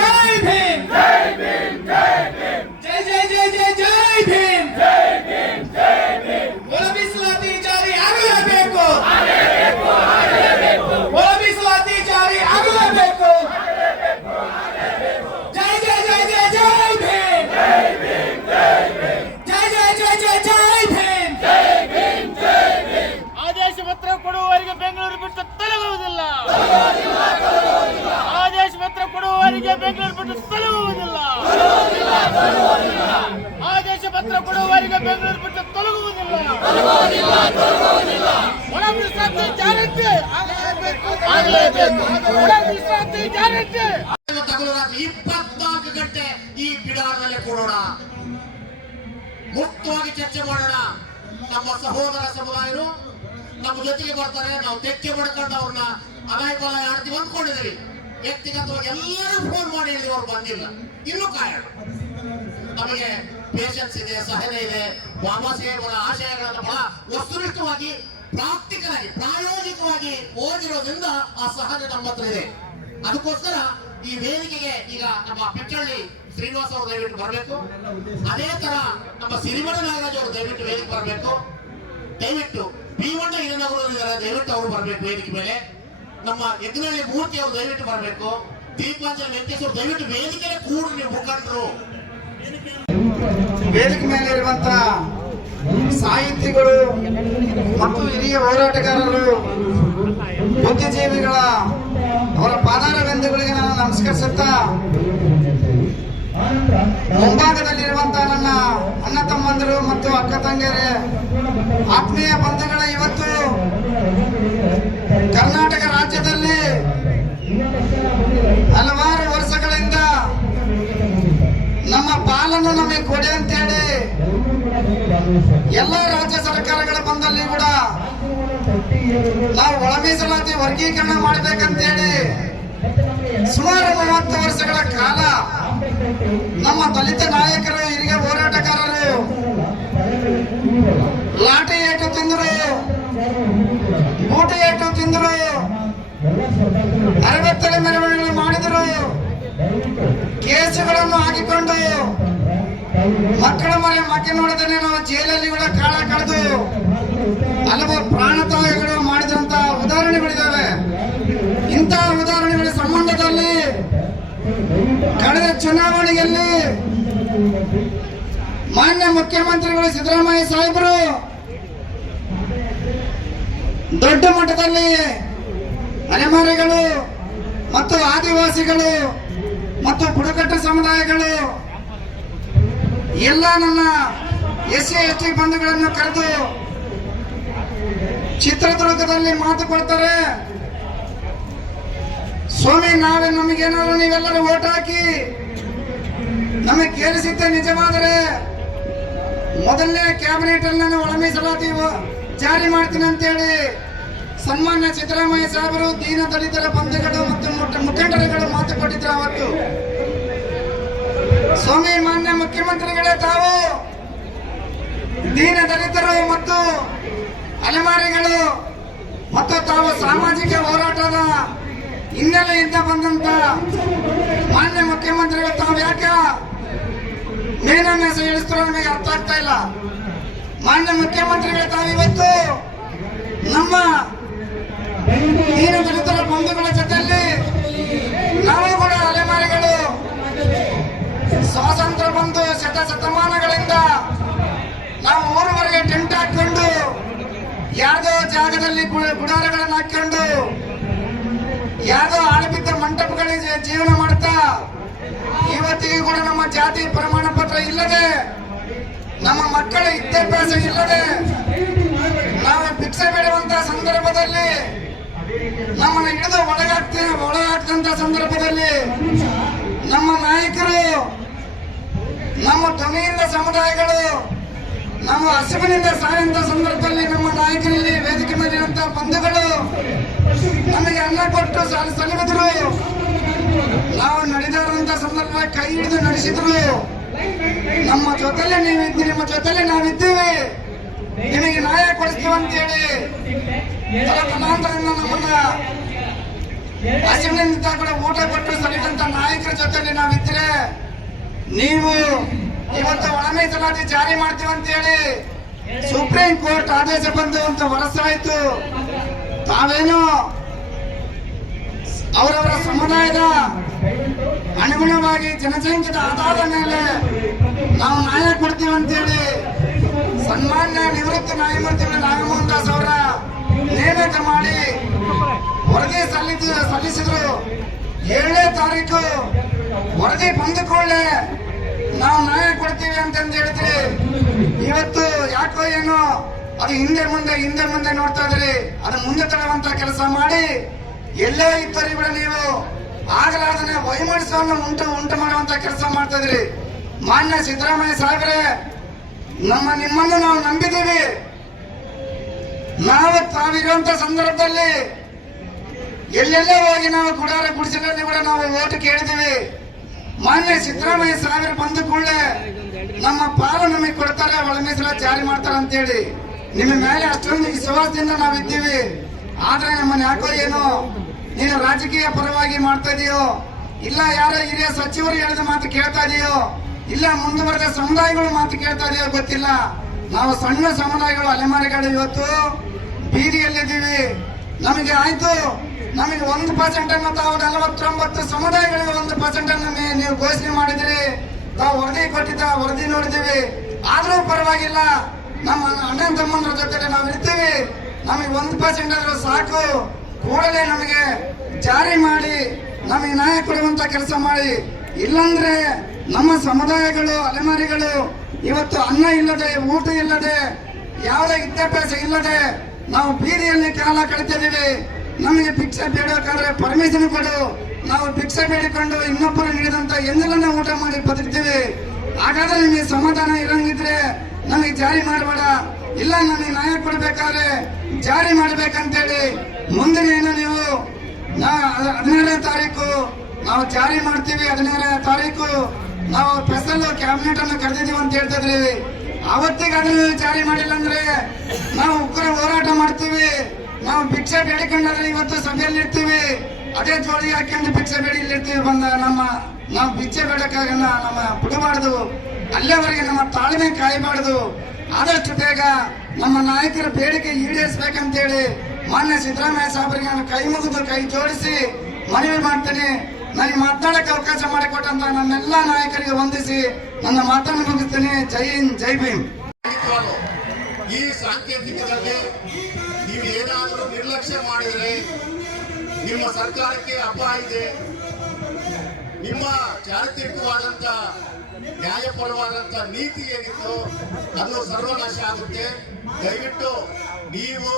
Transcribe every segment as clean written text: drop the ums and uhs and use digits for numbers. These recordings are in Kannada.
जय भीम जय भीम जय भीम जय जय जय जय जय भीम जय भीम जय भीम ಒಳಬಿಸಲಾತಿ ಜಾರಿ ಆಗಲೇಬೇಕು ಒಳಬಿಸಲಾತಿ ಜಾರಿ ಆಗಲೇಬೇಕು ಜಯ ಜಯ ಜಯ ಜಯ ಜಯ ಭೀಮ್ ಜಯ ಭೀಮ್ ಜಯ ಭೀಮ್ ಜಯ ಜಯ ಜಯ ಜಯ ಜಯ ಭೀಮ್ ಜಯ ಭೀಮ್ ಜಯ ಭೀಮ್ ಆದೇಶ ಪತ್ರ ಕೊಡುವವರಿಗೆ ಬೆಂಗಳೂರು ಬಿಟ್ಟು ತೊಲಗುವುದಿಲ್ಲ ಆದೇಶ ಪತ್ರ ಕೊಡುವವರಿಗೆ ಬೆಂಗಳೂರು ಬಿಟ್ಟು ತೊಲಗುವುದಿಲ್ಲ ಆದೇಶ ಪತ್ರ ಕೊಡುವವರಿಗೆ ಬೆಂಗಳೂರು ಬಿಟ್ಟು ತೊಲಗುವುದಿಲ್ಲ ಒಳ ಮೀಸಲಾತಿ ಜಾರಿಗೆ ಆಗಲೇಬೇಕು ಒಳ ಮೀಸಲಾತಿ ಜಾರಿಗೆ 24 ಗಂಟೆ ಈ ಬಿಡಾರದಲ್ಲೇ ಕೊಡೋಣ, ಮುಕ್ತವಾಗಿ ಚರ್ಚೆ ಮಾಡೋಣ. ನಮ್ಮ ಸಹೋದರ ಸಮುದಾಯರು ನಮ್ಮ ಜೊತೆಗೆ ಬರ್ತಾರೆ, ನಾವು ತೆಕ್ಕೆ ಮಾಡ್ಕೊಂಡು ಅವ್ರನ್ನ ಅಲಾಯ್ ಬಲಾಯ್ ಆಡ್ತೀವಿ ಅಂದ್ಕೊಂಡಿದ್ದೀವಿ. ವ್ಯಕ್ತಿಗತವಾಗಿ ಎಲ್ಲರೂ ಫೋನ್ ಮಾಡಿ ಹೇಳಿದ್ವಿ, ಅವ್ರು ಬಂದಿಲ್ಲ. ಇನ್ನೂ ಕಾಯೋಣ. ನಮಗೆ ಪೇಷನ್ಸ್ ಇದೆ, ಸಹನೆ ಇದೆ. ಬಾಬಾ ಸಾಹೇಬರ ಆಶಯಗಳನ್ನು ಬಹಳ ವಸ್ತುನಿಷ್ಠವಾಗಿ ಪ್ರಾಕ್ಟಿಕಲ್ ಆಗಿ ಪ್ರಾಯೋಗಿಕವಾಗಿ ಓದಿರೋದ್ರಿಂದ ಆ ಸಹನೆ ನಮ್ಮ ಹತ್ರ ಇದೆ. ಅದಕ್ಕೋಸ್ಕರ ಈ ವೇದಿಕೆಗೆ ಈಗ ನಮ್ಮ ಪಿಚ್ಚಳ್ಳಿ ಶ್ರೀನಿವಾಸ್ ಅವರು ದಯವಿಟ್ಟು ಬರಬೇಕು. ಅದೇ ತರ ನಮ್ಮ ಸಿರಿಮನೆ ನಾಗರಾಜ್ ಅವರು ದಯವಿಟ್ಟು ವೇದಿಕೆ ಬರಬೇಕು. ದಯವಿಟ್ಟು ಭೀಮಣ್ಣ ಹಿರೇನಗರಲ್ಲಿದ್ದಾರೆ, ದಯವಿಟ್ಟು ಅವರು ಬರಬೇಕು ವೇದಿಕೆ ಮೇಲೆ. ನಮ್ಮ ಯಜ್ಞಹಳ್ಳಿ ಮೂರ್ತಿ ಅವರು ದಯವಿಟ್ಟು ಬರಬೇಕು. ದೀಪಾಂಜಲಿ ವೆಂಕಟೇಶ್ ಅವರು ದಯವಿಟ್ಟು ವೇದಿಕೆ ಕೂಡ ನೀವು ಮುಖಂಡರು. ವೇದಿಕೆ ಮೇಲೆ ಇರುವಂತ ಸಾಹಿತಿಗಳು ಮತ್ತು ಹಿರಿಯ ಹೋರಾಟಗಾರರು, ಬುದ್ಧಿಜೀವಿಗಳ ಅವರ ಪಾದಾರ ಬಿಂದುಗಳಿಗೆ ನಾನು ನಮಸ್ಕರಿಸುತ್ತಾ, ಮುಂಭಾಗದಲ್ಲಿರುವಂತಹ ನನ್ನ ಅಣ್ಣ ತಮ್ಮಂದಿರು ಮತ್ತು ಅಕ್ಕ ತಂಗಿಯರೇ, ಆತ್ಮೀಯ ಬಂಧುಗಳ, ಇವತ್ತು ಕರ್ನಾಟಕ ರಾಜ್ಯದಲ್ಲಿ ಹಲವಾರು ವರ್ಷಗಳಿಂದ ನಮ್ಮ ಪಾಲನ್ನು ನಮಗೆ ಕೊಡಿ ಅಂತೇಳಿ ಎಲ್ಲ ರಾಜ್ಯ ಸರ್ಕಾರಗಳು ಬಂದಲ್ಲಿ ಕೂಡ ನಾವು ಒಳ ಮೀಸಲಾತಿ ವರ್ಗೀಕರಣ ಮಾಡಬೇಕಂತೇಳಿ ಸುಮಾರು 30 ವರ್ಷಗಳ ಕಾಲ ನಮ್ಮ ದಲಿತ ನಾಯಕರು, ಹಿರಿಯ ಹೋರಾಟಗಾರರು ಲಾಠಿ ಏಟು ತಿಂದರು, ಬೂಟಿ ಏಟು ತಿಂದರು, ಅರವತ್ತಲೆ ಮೆರವಣಿಗೆ ಮಾಡಿದರು, ಕೇಸುಗಳನ್ನು ಹಾಕಿಕೊಂಡು ಮಕ್ಕಳ ಮಕ್ಕಳು ನೋಡಿದ್ರೆ ನಾವು ಜೈಲಲ್ಲಿ ಕೂಡ ಕಾಲ ಕಳೆದು ಹಲವು ಪ್ರಾಣತ್ಯಾಗಗಳು ಮಾಡಿದಂತ ಉದಾಹರಣೆಗಳಿದ್ದಾವೆ. ಇಂತಹ ಉದಾಹರಣೆಗಳ ಸಂಬಂಧದಲ್ಲಿ ಕಳೆದ ಚುನಾವಣೆಯಲ್ಲಿ ಮಾನ್ಯ ಮುಖ್ಯಮಂತ್ರಿಗಳು ಸಿದ್ದರಾಮಯ್ಯ ಸಾಹೇಬರು ದೊಡ್ಡ ಮಟ್ಟದಲ್ಲಿ ಅಲೆಮಾರಿಗಳು ಮತ್ತು ಆದಿವಾಸಿಗಳು ಮತ್ತು ಬುಡಕಟ್ಟು ಸಮುದಾಯಗಳು ಎಲ್ಲ ನನ್ನ SC ST ಬಂಧುಗಳನ್ನು ಕರೆದು ಚಿತ್ರದುರ್ಗದಲ್ಲಿ ಮಾತು ಕೊಡ್ತಾರೆ. ಸ್ವಾಮಿ, ನಮಗೇನಾದ್ರು ನೀವೆಲ್ಲರೂ ಓಟ್ ಹಾಕಿ ನಮಗೆ ಕೇಳಿಸಿದ್ದೆ ನಿಜವಾದರೆ ಮೊದಲನೇ ಕ್ಯಾಬಿನೆಟ್ ಅಲ್ಲಿ ನಾನು ಒಳ ಮೀಸಲಾತಿ ಜಾರಿ ಮಾಡ್ತೀನಿ ಅಂತೇಳಿ ಸನ್ಮಾನ್ಯ ಸಿದ್ದರಾಮಯ್ಯ ಸಾಹೇಬರು ದೀನ ದಲಿತರ ಬಂಧುಗಳು ಮತ್ತು ಮುಖಂಡರುಗಳು ಮಾತು ಕೊಟ್ಟಿದ್ರು. ಅವತ್ತು ಸ್ವಾಮಿ, ಮಾನ್ಯ ಮುಖ್ಯಮಂತ್ರಿಗಳೇ, ತಾವು ದೀನ ದಲಿತರು ಮತ್ತು ಅಲೆಮಾರಿಗಳು ಮತ್ತು ತಾವು ಸಾಮಾಜಿಕ ಹೋರಾಟದ ಹಿನ್ನೆಲೆಯಿಂದ ಬಂದಂತ ಮಾನ್ಯ ಮುಖ್ಯಮಂತ್ರಿಗಳು, ತಾವು ಯಾಕೆ ಮೇನನ್ನ ಇಳಿಸ್ತಾರೋ ನಮಗೆ ಅರ್ಥ ಆಗ್ತಾ ಇಲ್ಲ. ಮಾನ್ಯ ಮುಖ್ಯಮಂತ್ರಿಗಳು, ತಾವು ಇವತ್ತು ನಮ್ಮ ದೀನ ದಲಿತರ ಬಂಧುಗಳ ಜೊತೆಯಲ್ಲಿ ನಾವು ಕೂಡ ಅಲೆಮಾರಿಗಳು ಸ್ವಾತಂತ್ರ್ಯ ಬಂದು ಶತಮಾನಗಳಿಂದ ನಾವು ಊರವರೆಗೆ ಟೆಂಟ್ ಹಾಕೊಂಡು ಯಾವುದೋ ಜಾಗದಲ್ಲಿ ಗುಡಾರಗಳನ್ನು ಹಾಕೊಂಡು ಯಾವುದೋ ಆಳಬಿದ್ದ ಮಂಟಪಗಳಿಗೆ ಜೀವನ ಮಾಡ್ತಾ ಇವತ್ತಿಗೂ ಕೂಡ ನಮ್ಮ ಜಾತಿ ಪ್ರಮಾಣ ಪತ್ರ ಇಲ್ಲದೆ, ನಮ್ಮ ಮಕ್ಕಳ ವಿದ್ಯಾಭ್ಯಾಸ ಇಲ್ಲದೆ, ನಾವು ಭಿಕ್ಷೆ ಬೇಡುವಂತಹ ಸಂದರ್ಭದಲ್ಲಿ ನಮ್ಮನ್ನು ಹಿಡಿದು ಒಳಗಾಗ್ತಂತ ಸಂದರ್ಭದಲ್ಲಿ ನಮ್ಮ ನಾಯಕರು, ನಮ್ಮ ಧ್ವನಿಯಿಂದ ಸಮುದಾಯಗಳು, ನಮ್ಮ ಹಸಿವಿನಿಂದ ಸಾಯುವಂತ ಸಂದರ್ಭದಲ್ಲಿ ನಮ್ಮ ನಾಯಕರಲ್ಲಿ ವೇದಿಕೆ ಮೇಲಿರುವಂತಹ ಬಂಧುಗಳು ನಮಗೆ ಅನ್ನ ಕೊಟ್ಟು ಸಲುಹಿದ್ರು. ನಾವು ನಡೆದಾಡುವಂತ ಸಂದರ್ಭ ಕೈ ಹಿಡಿದು ನಡೆಸಿದ್ರು. ನಮ್ಮ ಜೊತೆಲೆ ನೀವಿದ್ದೀರಿ, ನಿಮ್ಮ ಜೊತೆಲೆ ನಾವಿದ್ದೀವಿ, ನಿಮಗೆ ನ್ಯಾಯ ಕೊಡಿಸ್ತೀವಿ ಅಂತೇಳಿ ತಲಾಂತರದಿಂದ ನಮ್ಮನ್ನ ಹಸಿವಿನಿಂದ ಕೂಡ ಊಟ ಕೊಟ್ಟು ಸರಿದಂತ ನಾಯಕರ ಜೊತೆಲಿ ನಾವಿದ್ರೆ ನೀವು ಇವತ್ತು ಒಳ ಮೀಸಲಾತಿ ಜಾರಿ ಮಾಡ್ತೀವಿ ಅಂತ ಹೇಳಿ ಸುಪ್ರೀಂ ಕೋರ್ಟ್ ಆದೇಶ ಬಂದು ಅಂತ ವರ್ಷವಾಯ್ತು. ತಾವೇನು ಅವರವರ ಸಮುದಾಯದ ಅನುಗುಣವಾಗಿ ಜನಸಂಖ್ಯೆದ ಆಧಾರದ ಮೇಲೆ ನಾವು ನ್ಯಾಯ ಕೊಡ್ತೀವಿ ಅಂತೇಳಿ ಸನ್ಮಾನ್ಯ ನಿವೃತ್ತ ನ್ಯಾಯಮೂರ್ತಿಗಳ ನಾಗಮೋಹನ್ ದಾಸ್ ಅವರ ನೇಮಕ ಮಾಡಿ ವರದಿ ಸಲ್ಲಿಸಿದ್ರು. 7ನೇ ತಾರೀಕು ವರದಿ ಬಂದ ಕೂಡಲೇ ನಾವು ನ್ಯಾಯ ಕೊಡ್ತೀವಿ ಅಂತಂದು ಹೇಳಿದ್ರಿ. ಇವತ್ತು ಯಾಕೋ ಏನೋ ಅದು ಹಿಂದೆ ಮುಂದೆ ನೋಡ್ತಾ ಇದ್ರಿ. ಅದು ಮುಂದೆ ತರುವಂತ ಕೆಲಸ ಮಾಡಿ ಎಲ್ಲೇ ಇದ್ದರೂ ಕೂಡ ನೀವು ಆಗಲಾರ್ದನೆ ವೈಮನಸ್ಸನ್ನು ಉಂಟು ಮಾಡುವಂತ ಕೆಲಸ ಮಾಡ್ತಾ ಇದ್ರಿ. ಮಾನ್ಯ ಸಿದ್ದರಾಮಯ್ಯ ಸಾಹೇಬ್ರೆ, ನಿಮ್ಮನ್ನು ನಾವು ನಂಬಿದ್ದೀವಿ. ನಾವು ತಾವಿರುವಂತ ಸಂದರ್ಭದಲ್ಲಿ ಎಲ್ಲೆಲ್ಲೇ ಹೋಗಿ ನಾವು ಗುಡಾರ ಗುಡಿಸಲಲ್ಲಿ ಕೂಡ ನಾವು ಓಟು ಕೇಳಿದ್ದೀವಿ. ಮಾನ್ಯ ಸಿದ್ದರಾಮಯ್ಯ ಸಾಹೇಬ್ರು ಬಂದ ಕೂಡಲೇ ನಮ್ಮ ಪಾಲು ನಮಗೆ ಕೊಡ್ತಾರೆ, ಒಳ ಮೀಸಲಾತಿ ಜಾರಿ ಮಾಡ್ತಾರೆ ಅಂತೇಳಿ ನಿಮ್ಮ ಮೇಲೆ ಅಷ್ಟೊಂದು ವಿಶ್ವಾಸದಿಂದ ನಾವಿದ್ದೀವಿ. ಆದ್ರೆ ನಮ್ಮನ್ನ ಯಾಕೋ ಏನೋ ನೀನು ರಾಜಕೀಯ ಪರವಾಗಿ ಮಾಡ್ತಾ ಇದೆಯೋ, ಇಲ್ಲ ಯಾರೋ ಹಿರಿಯ ಸಚಿವರು ಹೇಳಿದ ಮಾತು ಕೇಳ್ತಾ ಇದೆಯೋ, ಇಲ್ಲ ಮುಂದುವರೆದ ಸಮುದಾಯಗಳು ಮಾತು ಕೇಳ್ತಾ ಇದೆಯೋ ಗೊತ್ತಿಲ್ಲ. ನಾವು ಸಣ್ಣ ಸಮುದಾಯಗಳು ಅಲೆಮಾರಿಗಳು ಇವತ್ತು ಬೀದಿಯಲ್ಲಿದ್ದೀವಿ. ನಮಗೆ ಆಯ್ತು, ನಮಗೆ 1% ಅನ್ನು ತಾವು 49 ಸಮುದಾಯಗಳಿಗೆ 1% ಅನ್ನು ನೀವು ಘೋಷಣೆ ಮಾಡಿದಿರಿ. ತಾವು ವರದಿ ಕೊಟ್ಟಿದ್ದ ವರದಿ ನೋಡಿದ್ದೀವಿ. ಆದ್ರೂ ಪರವಾಗಿಲ್ಲ, ನಮ್ಮ ಅಣ್ಣ ತಮ್ಮಂದ್ರ ಜೊತೆ ನಾವು ಇರ್ತೀವಿ. ನಮಗೆ 1% ಆದ್ರೂ ಸಾಕು, ಕೂಡಲೇ ನಮಗೆ ಜಾರಿ ಮಾಡಿ ನಮಗೆ ನ್ಯಾಯ ಕೊಡುವಂತ ಕೆಲಸ ಮಾಡಿ. ಇಲ್ಲಂದ್ರೆ ನಮ್ಮ ಸಮುದಾಯಗಳು ಅಲೆಮಾರಿಗಳು ಇವತ್ತು ಅನ್ನ ಇಲ್ಲದೆ, ಊಟ ಇಲ್ಲದೆ, ಯಾವುದೇ ವಿದ್ಯಾಭ್ಯಾಸ ಇಲ್ಲದೆ ನಾವು ಬೀದಿಯಲ್ಲಿ ಕಾಲ ಕಳಿತಿದ್ದೀವಿ. ನಮಗೆ ಭಿಕ್ಷೆ ಬೇಡಬೇಕಾದ್ರೆ ಪರ್ಮಿಷನ್ ಕೊಡು, ನಾವು ಭಿಕ್ಷೆ ಬೇಡಿಕೊಂಡು ಇನ್ನೊಬ್ಬರು ನೀಡಿದಂತ ಎಂದೆಲ್ಲ ಊಟ ಮಾಡಿ ಬದುಕ್ತೀವಿ. ಹಾಗಾದ್ರೆ ನಿಮಗೆ ಸಮಾಧಾನ ಇರಂಗಿದ್ರೆ ನಮಗೆ ಜಾರಿ ಮಾಡಬೇಡ, ಇಲ್ಲ ನಮಗೆ ನ್ಯಾಯ ಕೊಡ್ಬೇಕಾದ್ರೆ ಜಾರಿ ಮಾಡ್ಬೇಕಂತೇಳಿ ಮುಂದಿನ ಏನು ನೀವು 17ನೇ ತಾರೀಕು ನಾವು ಜಾರಿ ಮಾಡ್ತೀವಿ. 17ನೇ ತಾರೀಕು ನಾವು ಸ್ಪೆಷಲ್ ಕ್ಯಾಬಿನೆಟ್ ಅನ್ನು ಕರೆದಿದ್ದೀವಿ ಅಂತ ಹೇಳ್ತಾ ಇದ್ರಿ. ಅವತ್ತಿಗಾದ್ರೂ ಜಾರಿ ಮಾಡಿಲ್ಲ ಅಂದ್ರೆ ನಾವು ಉಗ್ರ ಹೋರಾಟ ಮಾಡ್ತೀವಿ. ನಾವು ಭಿಕ್ಷೆ ಬೇಡಿಕೊಂಡಾದ್ರೆ ಇವತ್ತು ಸಭೆಯಲ್ಲಿ ಇರ್ತೀವಿ, ಅದೇ ಜೋಡಿ ಹಾಕೊಂಡು ಭಿಕ್ಷೆ ಬೇಡಿ ಇಲ್ಲಿರ್ತೀವಿ. ನಾವು ಭಿಕ್ಷೆ ಬೇಡಕ್ಕಾಗಲ್ಲ, ನಮ್ಮ ಬಿಡಬಾರ್ದು, ಅಲ್ಲಿವರೆಗೆ ನಮ್ಮ ತಾಳ್ಮೆ ಕಾಯಬಾರ್ದು. ಆದಷ್ಟು ಬೇಗ ನಮ್ಮ ನಾಯಕರ ಬೇಡಿಕೆ ಈಡೇರಿಸಬೇಕಂತೇಳಿ ಮಾನ್ಯ ಸಿದ್ದರಾಮಯ್ಯ ಸಾಹೇಬರಿಗೆ ನಾನು ಕೈ ಮುಗಿದು ಕೈ ಜೋಡಿಸಿ ಮನವಿ ಮಾಡ್ತೇನೆ. ನನಗೆ ಮಾತನಾಡಕ್ಕೆ ಅವಕಾಶ ಮಾಡಿಕೊಟ್ಟಂತ ನನ್ನೆಲ್ಲ ನಾಯಕರಿಗೆ ವಂದಿಸಿ ನನ್ನ ಮಾತನ್ನು ಮುಗಿಸ್ತೇನೆ. ಜೈ ಹಿಂದ್, ಜೈ ಭೀಮ್. ಈ ಸಾಂಕೇತಿಕದಲ್ಲಿ ನೀವು ಏನಾದರೂ ನಿರ್ಲಕ್ಷ್ಯ ಮಾಡಿದರೆ ನಿಮ್ಮ ಸರ್ಕಾರಕ್ಕೆ ಅಪಾಯ ಇದೆ. ನಿಮ್ಮ ಚಾರಿತ್ರಿಕವಾದಂತ ನ್ಯಾಯಪರವಾದಂತ ನೀತಿ ಏನಿತ್ತು ಅದು ಸರ್ವನಾಶ ಆಗುತ್ತೆ. ದಯವಿಟ್ಟು ನೀವು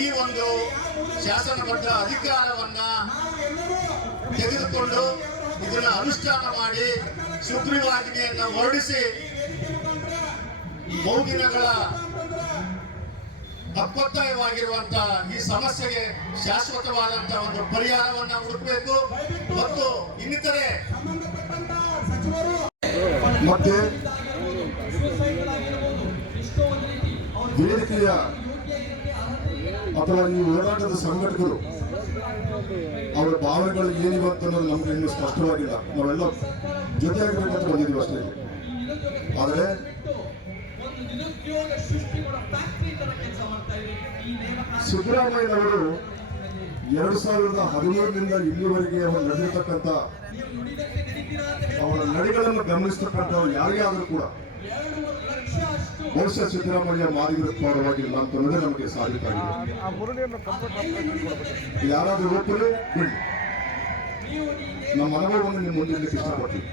ಈ ಒಂದು ಶಾಸನಬದ್ಧ ಅಧಿಕಾರವನ್ನ ತೆಗೆದುಕೊಂಡು ಇದನ್ನ ಅನುಷ್ಠಾನ ಮಾಡಿ ಸುಗ್ರೀವಾಜ್ಞೆಯನ್ನು ಹೊರಡಿಸಿ ಬಹುದಿನಗಳ ಅಪ್ಪತ್ತಾಯವಾಗಿರುವಂತಹ ಈ ಸಮಸ್ಯೆಗೆ ಶಾಶ್ವತವಾದಂತಹ ಒಂದು ಪರಿಹಾರವನ್ನ ಹುಡುಕಬೇಕು. ಮತ್ತು ಇನ್ನಿತರೆ ಮತ್ತೆ ವೇದಿಕೆಯ ಅಥವಾ ಈ ಹೋರಾಟದ ಸಂಘಟಕರು ಅವರ ಭಾವನೆಗಳು ಏನಿವೆ ಅಂತ ಅನ್ನೋದು ನಮ್ಗೆ ಇನ್ನೂ ಸ್ಪಷ್ಟವಾಗಿಲ್ಲ. ನಾವೆಲ್ಲ ಜೊತೆಯಾಗಬೇಕಂತ ಬಂದಿದ್ದೀವಿ ಅಷ್ಟೇ. ಆದರೆ ಸಿದ್ದರಾಮಯ್ಯನವರು 2013ರಿಂದ ಇಲ್ಲಿವರೆಗೆ ಅವರು ನಡೆದಿರ್ತಕ್ಕಂಥ ಅವರ ನಡೆಗಳನ್ನು ಗಮನಿಸ್ತಕ್ಕಂಥವ್ರು ಯಾರಿಗೇ ಆದರೂ ಕೂಡ ಬಹುಶಃ ಸಿದ್ದರಾಮಯ್ಯ ಮಾದಿಗರ ಪರವಾಗಿಲ್ಲ ಅಂತ ಅನ್ನೋದೇ ನಮಗೆ ಸಾಬೀತಾಗಿದೆ. ಯಾರಾದರೂ ಒಪ್ಪರೆ ಬಿಡಿ, ನಮ್ಮ ಅನುಭವವನ್ನು ನಿಮ್ಮ ಮುಂದೆ ಇಷ್ಟಪಡ್ತೀವಿ.